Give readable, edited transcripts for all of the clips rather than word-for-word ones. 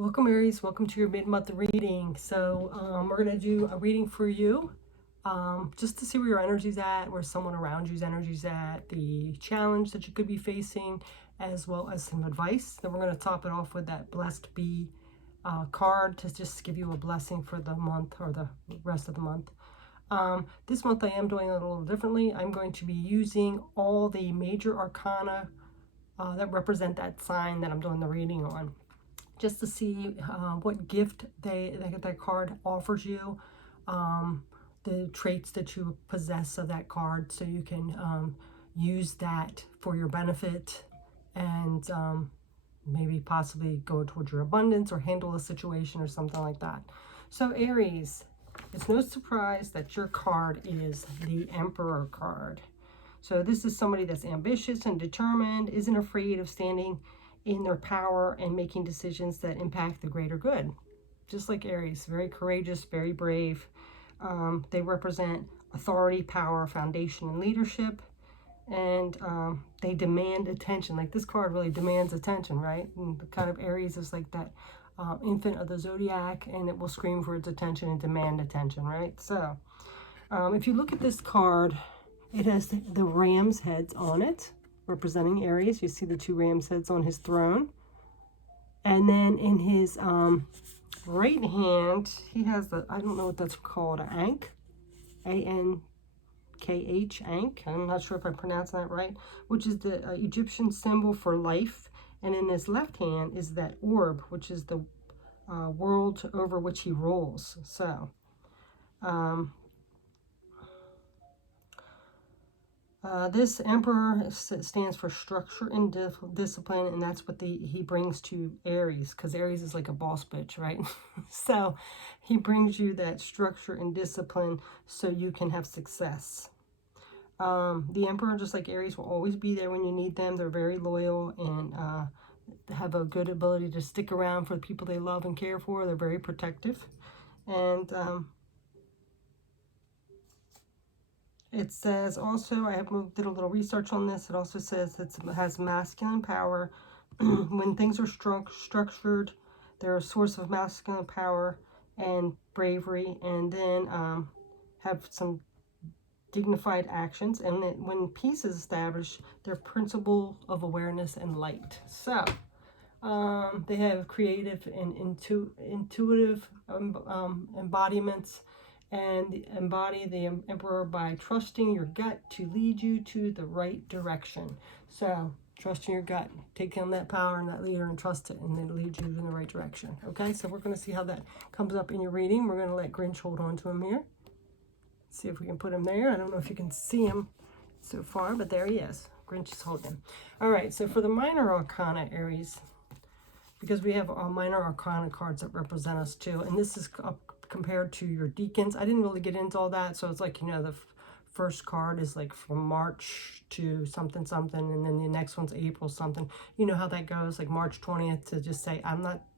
Welcome Aries, welcome to your mid-month reading. So we're going to do a reading for you just to see where your energy's at, where someone around you's energy's at, the challenge that you could be facing, as well as some advice. Then we're going to top it off with that Blessed Be card to just give you a blessing for the month or the rest of the month. This month I am doing it a little differently. I'm going to be using all the major arcana that represent that sign that I'm doing the reading on, just to see what gift that card offers you, the traits that you possess of that card, so you can use that for your benefit and maybe possibly go towards your abundance or handle a situation or something like that. So Aries, it's no surprise that your card is the Emperor card. So this is somebody that's ambitious and determined, isn't afraid of standing in their power and making decisions that impact the greater good. Just like Aries, very courageous, very brave. They represent authority, power, foundation, and leadership. And they demand attention. Like this card really demands attention, right? And the kind of Aries is like that infant of the zodiac, and it will scream for its attention and demand attention, right? So if you look at this card, it has the ram's heads on it, representing Aries. You see the two ram's heads on his throne. And then in his right hand, he has the, I don't know what that's called, an ankh, A-N-K-H, ankh. I'm not sure if I pronounced that right, which is the Egyptian symbol for life. And in his left hand is that orb, which is the world over which he rules. So, this Emperor stands for structure and discipline, and that's what he brings to Aries, because Aries is like a boss bitch, right? So he brings you that structure and discipline so you can have success. The Emperor, just like Aries, will always be there when you need them. They're very loyal and have a good ability to stick around for the people they love and care for. They're very protective. And it says also, I did a little research on this, it also says it has masculine power. When things are structured, they're a source of masculine power and bravery, and then have some dignified actions. And then when peace is established, they're principle of awareness and light. So they have creative and intuitive embodiments, and embody the Emperor by trusting your gut to lead you to the right direction. So trusting your gut, take on that power and that leader and trust it, and then lead you in the right direction. Okay, so we're going to see how that comes up in your reading. We're going to let Grinch hold on to him here. See if we can put him there. I don't know if you can see him so far, but there he is. Grinch is holding him. All right, so for the minor arcana, Aries, because we have minor arcana cards that represent us too, and this is compared to your deacons. I didn't really get into all that, so it's like, you know, the first card is like from March to something something, and then the next one's April something. You know how that goes, like March 20th to just say,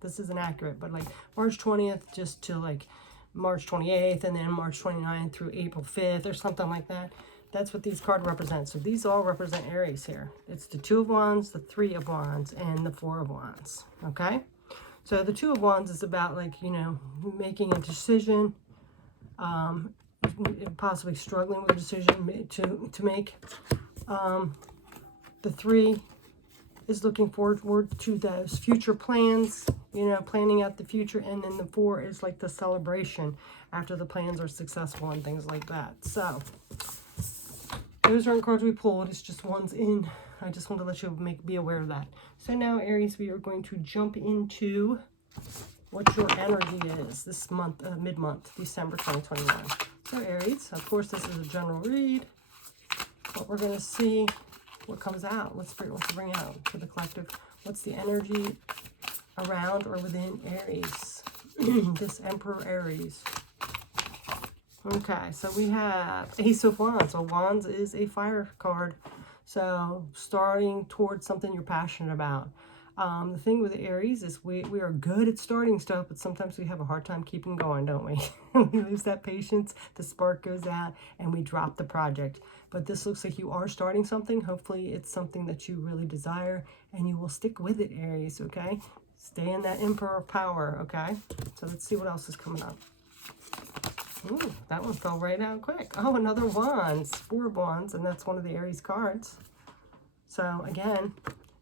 this isn't accurate, but like March 20th just to like March 28th, and then March 29th through April 5th or something like that. That's what these cards represent. So these all represent Aries here. It's the Two of Wands, the Three of Wands, and the Four of Wands. Okay? So the Two of Wands is about, like, you know, making a decision, possibly struggling with a decision to make. The Three is looking forward to those future plans, you know, planning out the future. And then the Four is like the celebration after the plans are successful and things like that. So those aren't cards we pulled. It's just ones in. I just want to let you be aware of that. So now, Aries, we are going to jump into what your energy is this month, mid-month, December 2021. So Aries, of course, this is a general read, but we're going to see what comes out, what Spirit wants to bring out for the collective. What's the energy around or within Aries? This Emperor Aries. Okay, so we have Ace of Wands. So Wands is a fire card. So starting towards something you're passionate about. The thing with Aries is we are good at starting stuff, but sometimes we have a hard time keeping going, don't we? We lose that patience, the spark goes out, and we drop the project. But this looks like you are starting something. Hopefully it's something that you really desire, and you will stick with it, Aries, okay? Stay in that Emperor power, okay? So let's see what else is coming up. Ooh, that one fell right out quick. Oh, another Wands, 4 of Wands, and that's one of the Aries cards. So again,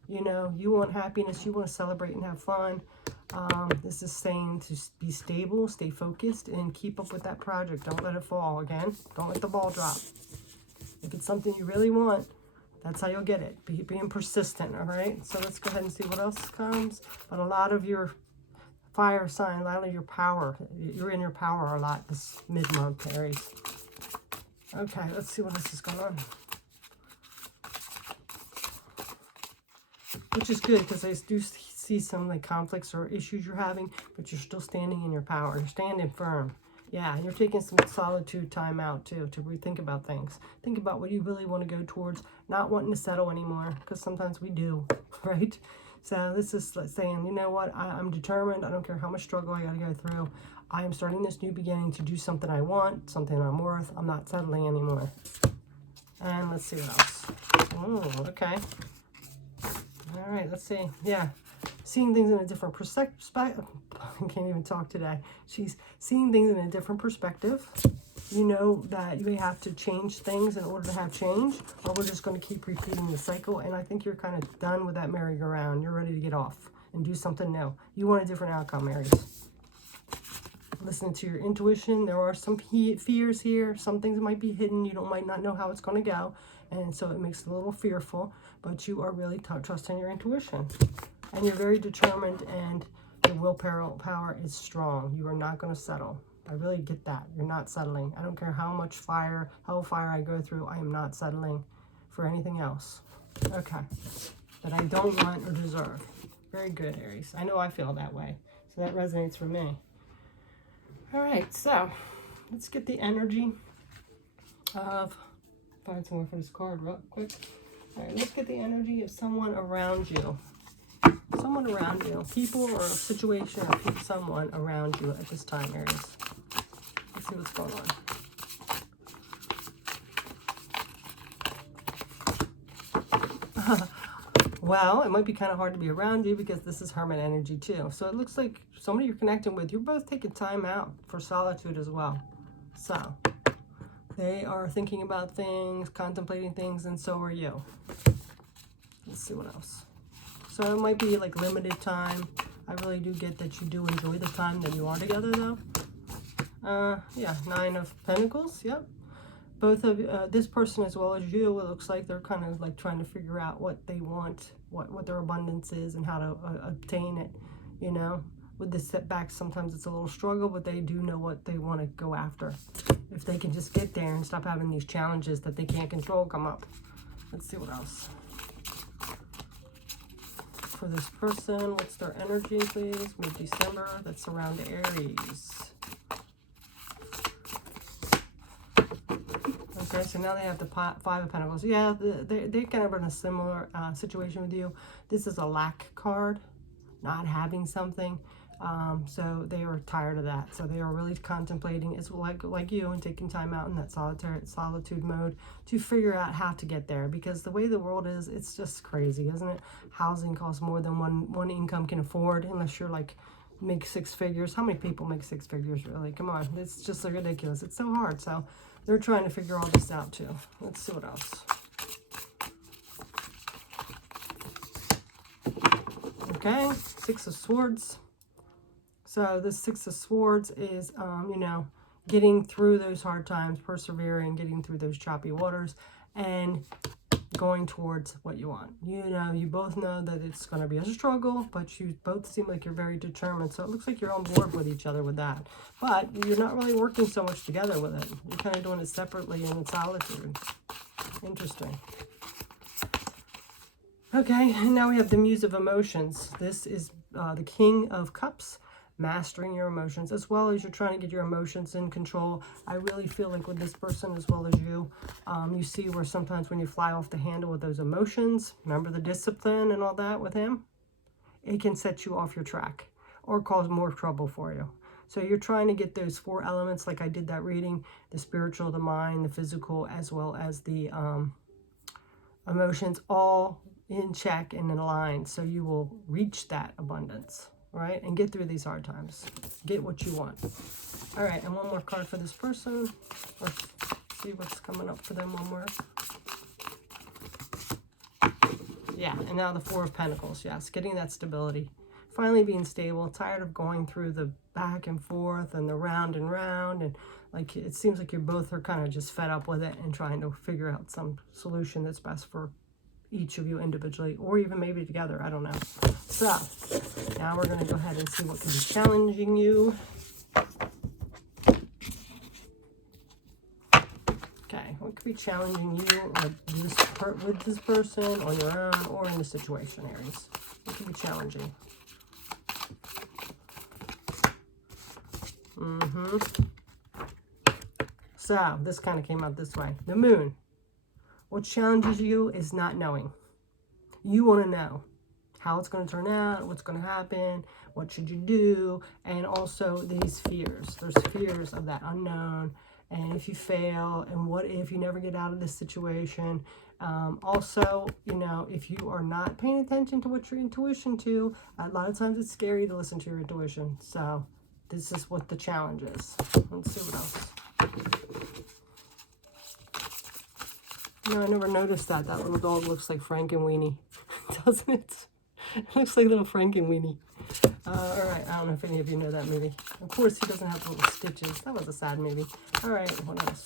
you know, you want happiness, you want to celebrate and have fun. This is saying to be stable, stay focused, and keep up with that project. Don't let it fall. Again, don't let the ball drop. If it's something you really want, that's how you'll get it. Being persistent, all right? So let's go ahead and see what else comes. But a lot of your fire sign, a lot of your power, you're in your power a lot this mid-month, Aries. Okay, let's see what else is going on. Which is good, because I do see some like conflicts or issues you're having, but you're still standing in your power. You're standing firm. Yeah, and you're taking some solitude time out too to rethink about things. Think about what you really want to go towards, not wanting to settle anymore, because sometimes we do, right? So this is saying, you know what, I'm determined. I don't care how much struggle I got to go through. I am starting this new beginning to do something I want, something I'm worth. I'm not settling anymore. And let's see what else. Oh, okay. All right, let's see. Yeah, seeing things in a different perspective. I can't even talk today. She's seeing things in a different perspective. You know that you have to change things in order to have change, or we're just going to keep repeating the cycle. And I think you're kind of done with that merry-go-round. You're ready to get off and do something new. You want a different outcome, Aries. Listening to your intuition. There are some fears here. Some things might be hidden. You might not know how it's going to go. And so it makes it a little fearful. But you are really trusting your intuition. And you're very determined, and your willpower is strong. You are not going to settle. I really get that. You're not settling. I don't care how much hellfire I go through. I am not settling for anything else. Okay. That I don't want or deserve. Very good, Aries. I know I feel that way. So that resonates for me. All right. So let's get the energy of... Find some more for this card real quick. All right. Let's get the energy of someone around you. Someone around you. People or a situation or someone around you at this time, Aries. Let's see what's going on. Well, it might be kind of hard to be around you because this is Hermit energy too. So it looks like somebody you're connecting with, you're both taking time out for solitude as well. So they are thinking about things, contemplating things, and so are you. Let's see what else. So it might be like limited time. I really do get that you do enjoy the time that you are together though. Yeah, 9 of Pentacles, yep. Both of this person as well as you, it looks like they're kind of like trying to figure out what they want, what their abundance is and how to obtain it, you know. With the setbacks, sometimes it's a little struggle, but they do know what they want to go after. If they can just get there and stop having these challenges that they can't control come up. Let's see what else. For this person, what's their energy, please? Mid-December, that's around Aries. Okay, so now they have the 5 of Pentacles. Yeah, they're kind of in a similar situation with you. This is a lack card, not having something. So they are tired of that. So they are really contemplating. It's like you, and taking time out in that solitude mode to figure out how to get there. Because the way the world is, it's just crazy, isn't it? Housing costs more than one income can afford, unless you're like make 6 figures. How many people make 6 figures, really? Come on, it's just so ridiculous. It's so hard. So they're trying to figure all this out too. Let's see what else. Okay, 6 of Swords. So the 6 of Swords is, you know, getting through those hard times, persevering, getting through those choppy waters, and going towards what you want. You know, you both know that it's going to be a struggle, but you both seem like you're very determined. So it looks like you're on board with each other with that. But you're not really working so much together with it. You're kind of doing it separately and in solitude. Interesting. Okay, and now we have the Muse of Emotions. This is the King of Cups. Mastering your emotions, as well as you're trying to get your emotions in control. I really feel like with this person as well as you, you see where sometimes when you fly off the handle with those emotions, remember the discipline and all that with him, it can set you off your track or cause more trouble for you. So you're trying to get those 4 elements, like I did that reading, the spiritual, the mind, the physical, as well as the emotions, all in check and in line, so you will reach that abundance, right? And get through these hard times. Get what you want. All right, and one more card for this person. Let's see what's coming up for them one more. Yeah, and now the Four of Pentacles. Yes, getting that stability. Finally being stable. Tired of going through the back and forth and the round and round. And like it seems like you both are kind of just fed up with it and trying to figure out some solution that's best for each of you individually, or even maybe together. I don't know. So now we're going to go ahead and see what can be challenging you. Okay, what could be challenging you with this person, on your own, or in the situation, Aries? What could be challenging? So this kind of came out this way. The Moon. What challenges you is not knowing. You want to know how it's going to turn out, what's going to happen, what should you do, and also these fears. There's fears of that unknown, and if you fail, and what if you never get out of this situation. Also, you know, if you are not paying attention to what your intuition to, a lot of times it's scary to listen to your intuition. So this is what the challenge is. Let's see what else. You know, I never noticed that. That little dog looks like Frankenweenie, doesn't it? It looks like little Frankenweenie. All right, I don't know if any of you know that movie. Of course, he doesn't have little stitches. That was a sad movie. All right, what else?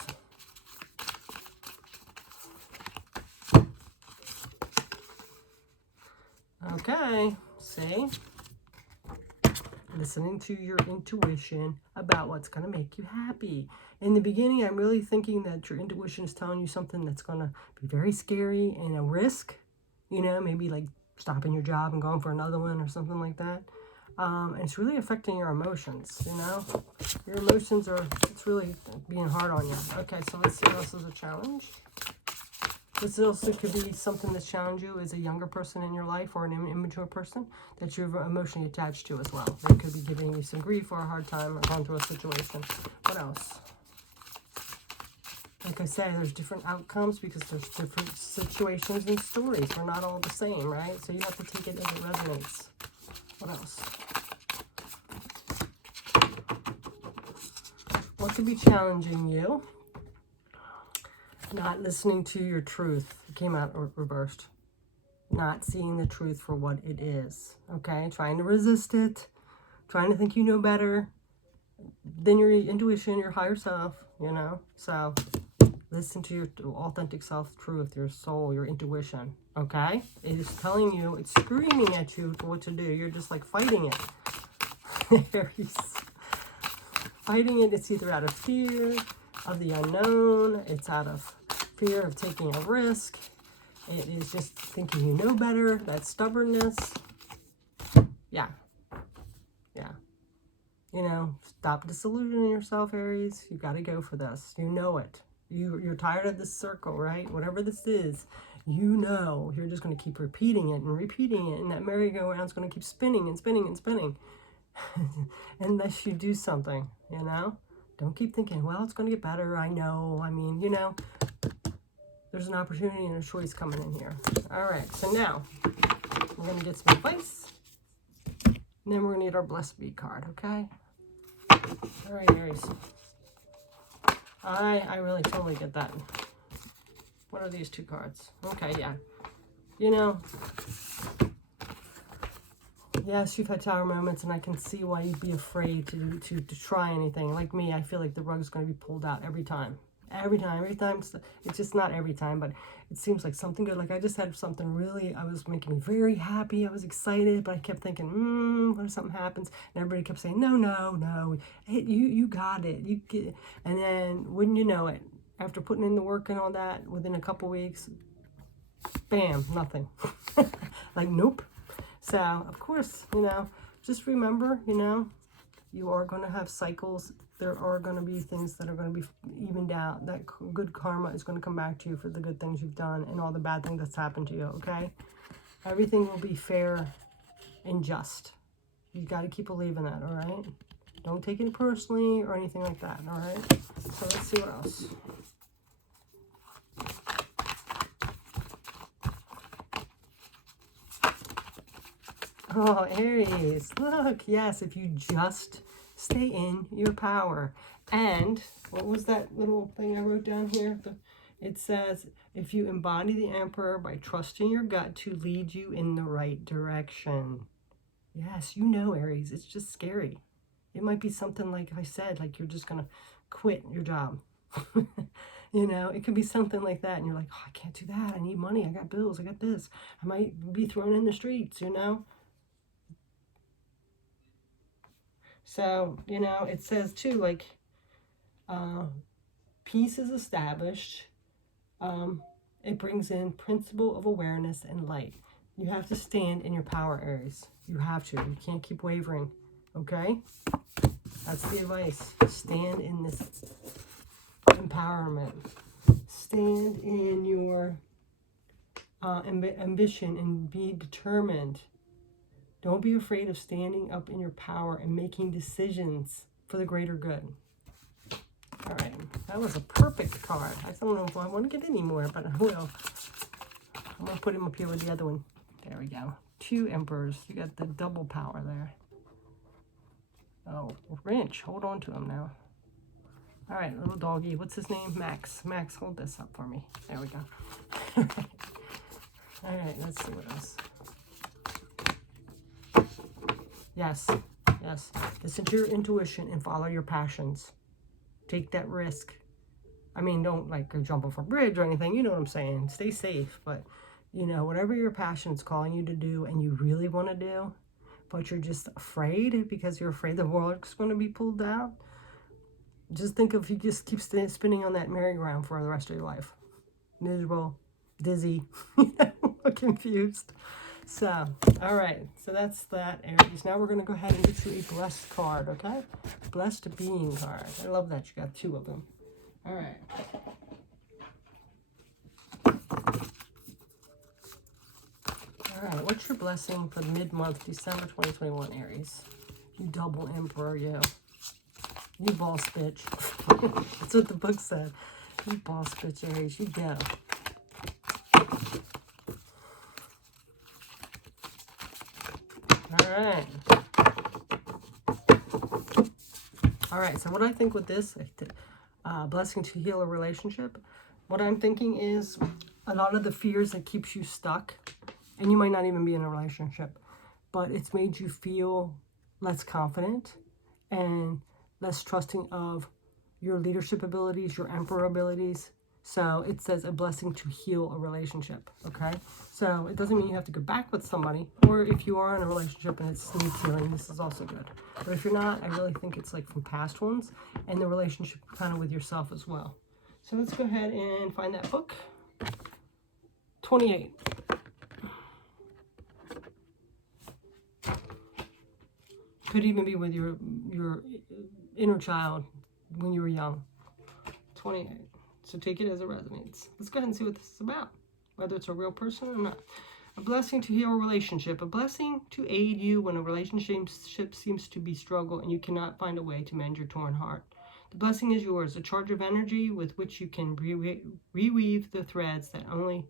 Okay, see? Listening to your intuition about what's going to make you happy. In the beginning, I'm really thinking that your intuition is telling you something that's going to be very scary and a risk. You know, maybe like stopping your job and going for another one or something like that. And it's really affecting your emotions, you know. Your emotions are, it's really being hard on you. Okay, so let's see what else is a challenge. This also could be something that's challenged you as a younger person in your life, or an immature person that you're emotionally attached to as well. They could be giving you some grief or a hard time or going through a situation. What else? Like I said, there's different outcomes because there's different situations and stories. We're not all the same, right? So you have to take it as it resonates. What else? What could be challenging you? Not listening to your truth. It came out reversed. Not seeing the truth for what it is. Okay? Trying to resist it. Trying to think you know better than your intuition, your higher self, you know? So listen to your authentic self-truth, your soul, your intuition. Okay? It is telling you, it's screaming at you for what to do. You're just like fighting it. Aries. Fighting it, it's either out of fear of the unknown, it's out of fear of taking a risk, it is just thinking you know better, that stubbornness. Yeah. You know, stop disillusioning yourself, Aries. You got to go for this. You know it. You're tired of this circle, right? Whatever this is, you know you're just going to keep repeating it and repeating it, and that merry-go-round is going to keep spinning and spinning and spinning unless you do something, you know? Don't keep thinking, well, it's going to get better. I know. I mean, you know, there's an opportunity and a choice coming in here. All right. So now we're going to get some advice. And then we're going to get our Blessed Be card, okay? All right, Aries. I really totally get that. What are these two cards? Okay, yeah. You know, yes, you've had tower moments, and I can see why you'd be afraid to try anything. Like me, I feel like the rug's going to be pulled out every time. Every time. It's just not every time, but it seems like something good. Like I just had something really, I was making me very happy. I was excited, but I kept thinking, what if something happens? And everybody kept saying, no. Hey, you got it. You get it. And then, wouldn't you know it, after putting in the work and all that, within a couple weeks, bam, nothing. Like, nope. So, of course, you know, just remember, you know, you are going to have cycles. There are going to be things that are going to be evened out. That good karma is going to come back to you for the good things you've done and all the bad things that's happened to you, okay? Everything will be fair and just. You got to keep believing that, all right? Don't take it personally or anything like that, all right? So let's see what else. Oh, Aries, look, yes, if you just stay in your power. And what was that little thing I wrote down here? It says, if you embody the Emperor by trusting your gut to lead you in the right direction. Yes, you know, Aries, it's just scary. It might be something like I said, like you're just going to quit your job. You know, it could be something like that. And you're like, oh, I can't do that. I need money. I got bills. I got this. I might be thrown in the streets, you know? So, you know, it says too, like, peace is established. It brings in principle of awareness and light. You have to stand in your power, Aries. You have to. You can't keep wavering. Okay? That's the advice. Stand in this empowerment. Stand in your ambition and be determined. Don't be afraid of standing up in your power and making decisions for the greater good. All right, that was a perfect card. I don't know if I want to get any more, but I will. I'm going to put him up here with the other one. There we go. 2 emperors. You got the double power there. Oh, wrench. Hold on to him now. All right, little doggy. What's his name? Max. Max, hold this up for me. There we go. All right, let's see what else. Yes, yes. Listen to your intuition and follow your passions. Take that risk. I mean, don't like go jump off a bridge or anything. You know what I'm saying. Stay safe. But, you know, whatever your passion is calling you to do and you really want to do, but you're just afraid because you're afraid the world's going to be pulled down. Just think if you just keep spinning on that merry-go-round for the rest of your life. Miserable, dizzy, confused. So, all right. So that's that, Aries. Now we're going to go ahead and get you a blessed card, okay? Blessed being card. I love that you got 2 of them. All right. All right. What's your blessing for mid-month, December 2021, Aries? You double emperor, you. You boss bitch. That's what the book said. You boss bitch, Aries. You go. All right. All right. So what I think with this, blessing to heal a relationship, what I'm thinking is a lot of the fears that keeps you stuck, and you might not even be in a relationship, but it's made you feel less confident and less trusting of your leadership abilities, your emperor abilities. So it says a blessing to heal a relationship, okay? So it doesn't mean you have to go back with somebody, or if you are in a relationship and it needs healing, this is also good. But if you're not, I really think it's like from past ones and the relationship kind of with yourself as well. So let's go ahead and find that book. 28. Could even be with your inner child when you were young. 28. So take it as it resonates. Let's go ahead and see what this is about, whether it's a real person or not. A blessing to heal a relationship. A blessing to aid you when a relationship seems to be struggle and you cannot find a way to mend your torn heart. The blessing is yours, a charge of energy with which you can reweave the threads that only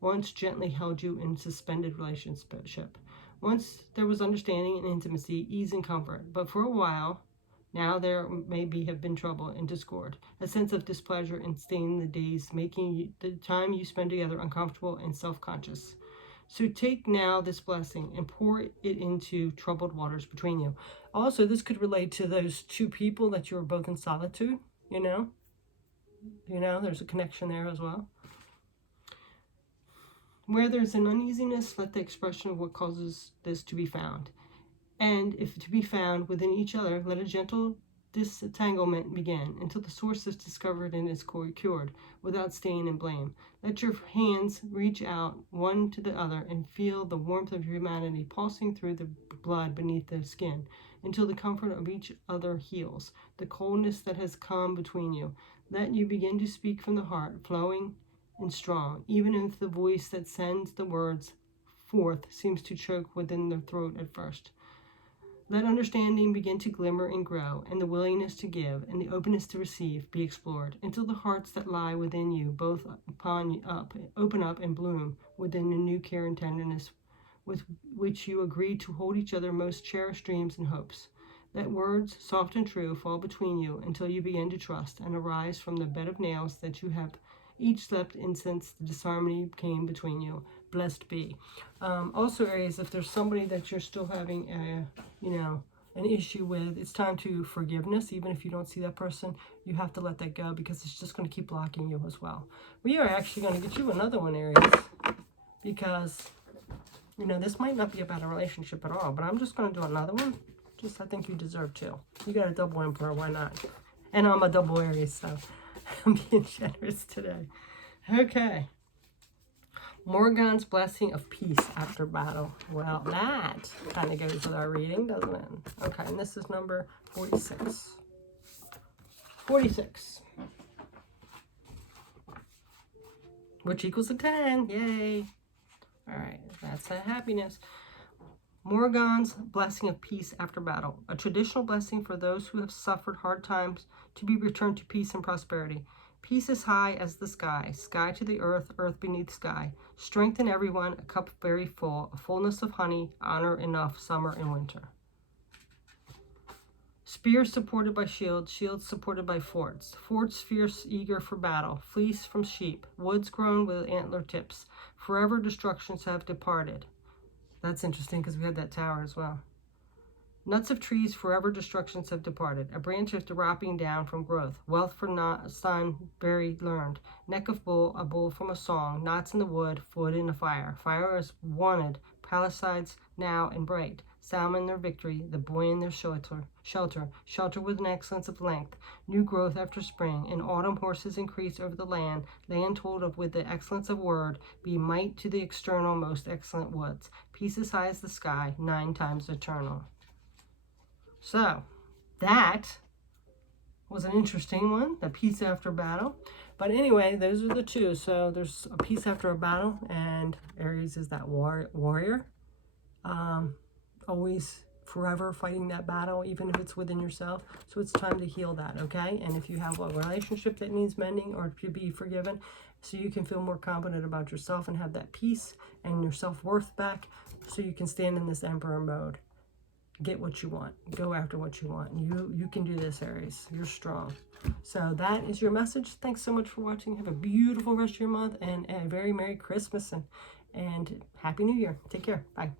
once gently held you in suspended relationship. Once there was understanding and intimacy, ease and comfort, but for a while, now there have been trouble and discord, a sense of displeasure and staining the days, making the time you spend together uncomfortable and self-conscious. So take now this blessing and pour it into troubled waters between you. Also, this could relate to those 2 people that you were both in solitude, you know, there's a connection there as well. Where there's an uneasiness, let the expression of what causes this to be found. And if to be found within each other, let a gentle disentanglement begin until the source is discovered and is cured, without stain and blame. Let your hands reach out one to the other and feel the warmth of humanity pulsing through the blood beneath the skin, until the comfort of each other heals the coldness that has come between you. Let you begin to speak from the heart, flowing and strong, even if the voice that sends the words forth seems to choke within the throat at first. Let understanding begin to glimmer and grow, and the willingness to give and the openness to receive be explored, until the hearts that lie within you both open up and bloom within a new care and tenderness with which you agree to hold each other most cherished dreams and hopes. Let words, soft and true, fall between you until you begin to trust and arise from the bed of nails that you have each slept in since the disharmony came between you. Blessed be. Also, Aries, if there's somebody that you're still having an issue with, it's time to forgiveness. Even if you don't see that person, you have to let that go, because it's just going to keep blocking you as well. We are actually going to get you another one, Aries, because this might not be about a relationship at all, but I'm just going to do another one. I think you deserve two. You got a double Emperor, why not? And I'm a double Aries, so I'm being generous today. Okay. Morgan's blessing of peace after battle. Well, that kind of goes with our reading, doesn't it? Okay, and this is number 46. 46. Which equals a 10. Yay. All right, that's that happiness. Morgan's blessing of peace after battle. A traditional blessing for those who have suffered hard times to be returned to peace and prosperity. Peace is high as the sky, sky to the earth, earth beneath sky. Strength in everyone, a cup very full, a fullness of honey, honor enough, summer and winter. Spears supported by shields, shields supported by forts. Forts fierce, eager for battle, fleece from sheep, woods grown with antler tips. Forever destructions have departed. That's interesting because we had that tower as well. Nuts of trees, forever destructions have departed. A branch of dropping down from growth. Wealth for son, buried, learned. Neck of bull, a bull from a song. Knots in the wood, wood in a fire. Fire is wanted. Palisades now and bright. Salmon their victory, the boy in their shelter. Shelter with an excellence of length. New growth after spring. In autumn horses increase over the land. Land told of with the excellence of word. Be might to the external most excellent woods. Peace as high as the sky, 9 times eternal. So, that was an interesting one, the peace after battle. But anyway, those are the two. So there's a peace after a battle, and Aries is that warrior. Always forever fighting that battle, even if it's within yourself. So it's time to heal that, okay? And if you have a relationship that needs mending or to be forgiven, so you can feel more confident about yourself and have that peace and your self-worth back, so you can stand in this Emperor mode. Get what you want. Go after what you want. You can do this, Aries. You're strong. So that is your message. Thanks so much for watching. Have a beautiful rest of your month and a very Merry Christmas and Happy New Year. Take care. Bye.